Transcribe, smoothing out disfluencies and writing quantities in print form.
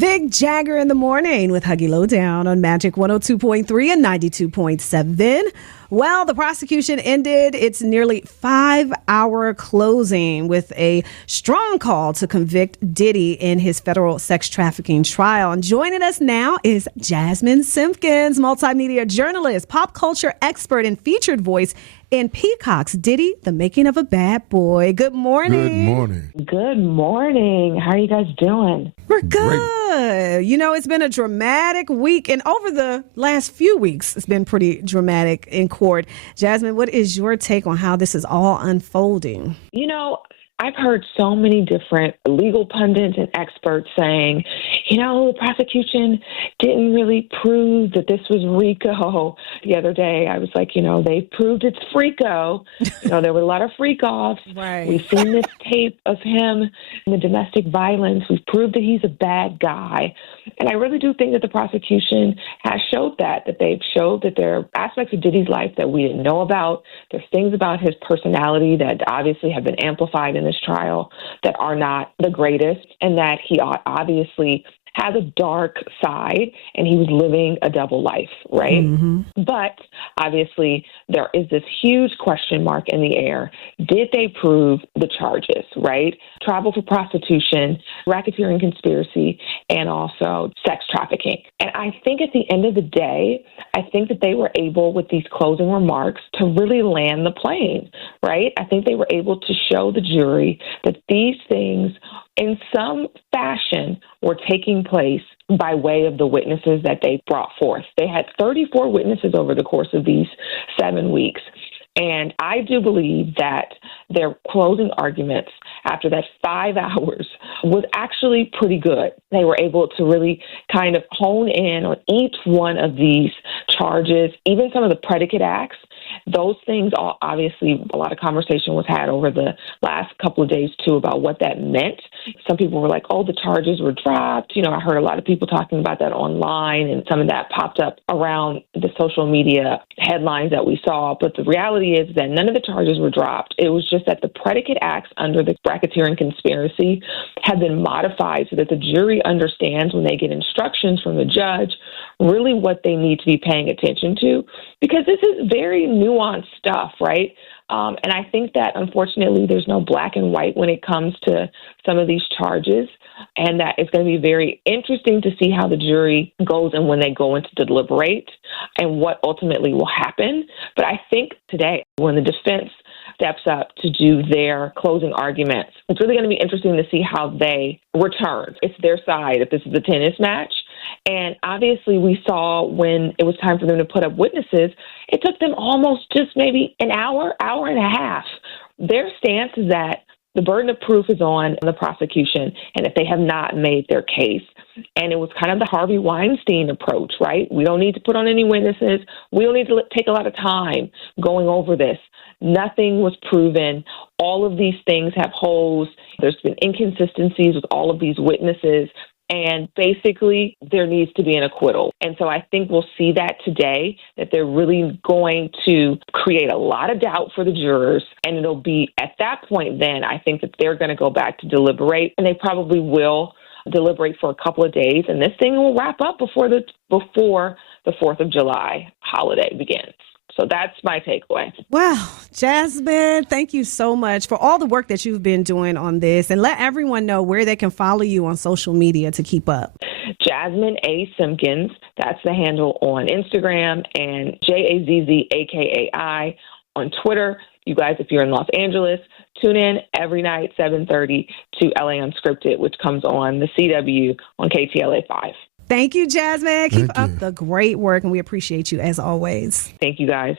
Vic Jagger in the morning with Huggy Lowdown on Magic 102.3 and 92.7. Well, the prosecution ended its nearly 5-hour closing with a strong call to convict Diddy in his federal sex trafficking trial. And joining us now is Jasmine Simpkins, multimedia journalist, pop culture expert, and featured voice in Peacock's Diddy, The Making of a Bad Boy. Good morning. Good morning. Good morning. How are you guys doing? We're good. You know, it's been a dramatic week, and over the last few weeks, it's been pretty dramatic in court. Jasmine, what is your take on how this is all unfolding? You know, I've heard so many different legal pundits and experts saying, the prosecution didn't really prove that this was RICO. The other day, I was like, they proved it's FRICO. There were a lot of freak-offs. Right. We've seen this tape of him in the domestic violence. We've proved that he's a bad guy. And I really do think that the prosecution has showed that they've showed that there are aspects of Diddy's life that we didn't know about. There's things about his personality that obviously have been amplified in this trial that are not the greatest, and that he obviously has a dark side and he was living a double life, right? Mm-hmm. But obviously there is this huge question mark in the air. Did they prove the charges, right? Travel for prostitution, racketeering conspiracy, and also sex trafficking. And I think at the end of the day, I think that they were able with these closing remarks to really land the plane, right? I think they were able to show the jury that these things in some fashion were taking place by way of the witnesses that they brought forth. They had 34 witnesses over the course of these 7 weeks. And I do believe that their closing arguments after that 5 hours was actually pretty good. They were able to really kind of hone in on each one of these charges, even some of the predicate acts. Those things, obviously, a lot of conversation was had over the last couple of days, too, about what that meant. Some people were like, the charges were dropped. I heard a lot of people talking about that online, and some of that popped up around the social media headlines that we saw. But the reality is that none of the charges were dropped. It was just that the predicate acts under the racketeering conspiracy have been modified so that the jury understands when they get instructions from the judge really what they need to be paying attention to, because this is very nuanced stuff, right? And I think that, unfortunately, there's no black and white when it comes to some of these charges, and that it's going to be very interesting to see how the jury goes and when they go in to deliberate and what ultimately will happen. But I think today, when the defense steps up to do their closing arguments, it's really going to be interesting to see how they return. It's their side if this is a tennis match. And obviously we saw when it was time for them to put up witnesses, it took them almost just maybe an hour and a half. Their stance is that the burden of proof is on the prosecution, and if they have not made their case. And it was kind of the Harvey Weinstein approach, right? We don't need to put on any witnesses. We don't need to take a lot of time going over this. Nothing was proven. All of these things have holes. There's been inconsistencies with all of these witnesses. And basically, there needs to be an acquittal. And so I think we'll see that today, that they're really going to create a lot of doubt for the jurors. And it'll be at that point then, I think that they're going to go back to deliberate, and they probably will deliberate for a couple of days. And this thing will wrap up before the 4th of July holiday begins. So that's my takeaway. Wow. Jasmine, thank you so much for all the work that you've been doing on this. And let everyone know where they can follow you on social media to keep up. Jasmine A. Simpkins. That's the handle on Instagram, and JAZZAKAI on Twitter. You guys, if you're in Los Angeles, tune in every night, 7:30 to LA Unscripted, which comes on the CW on KTLA 5. Thank you, Jasmine. Keep up the great work, and we appreciate you as always. Thank you, guys.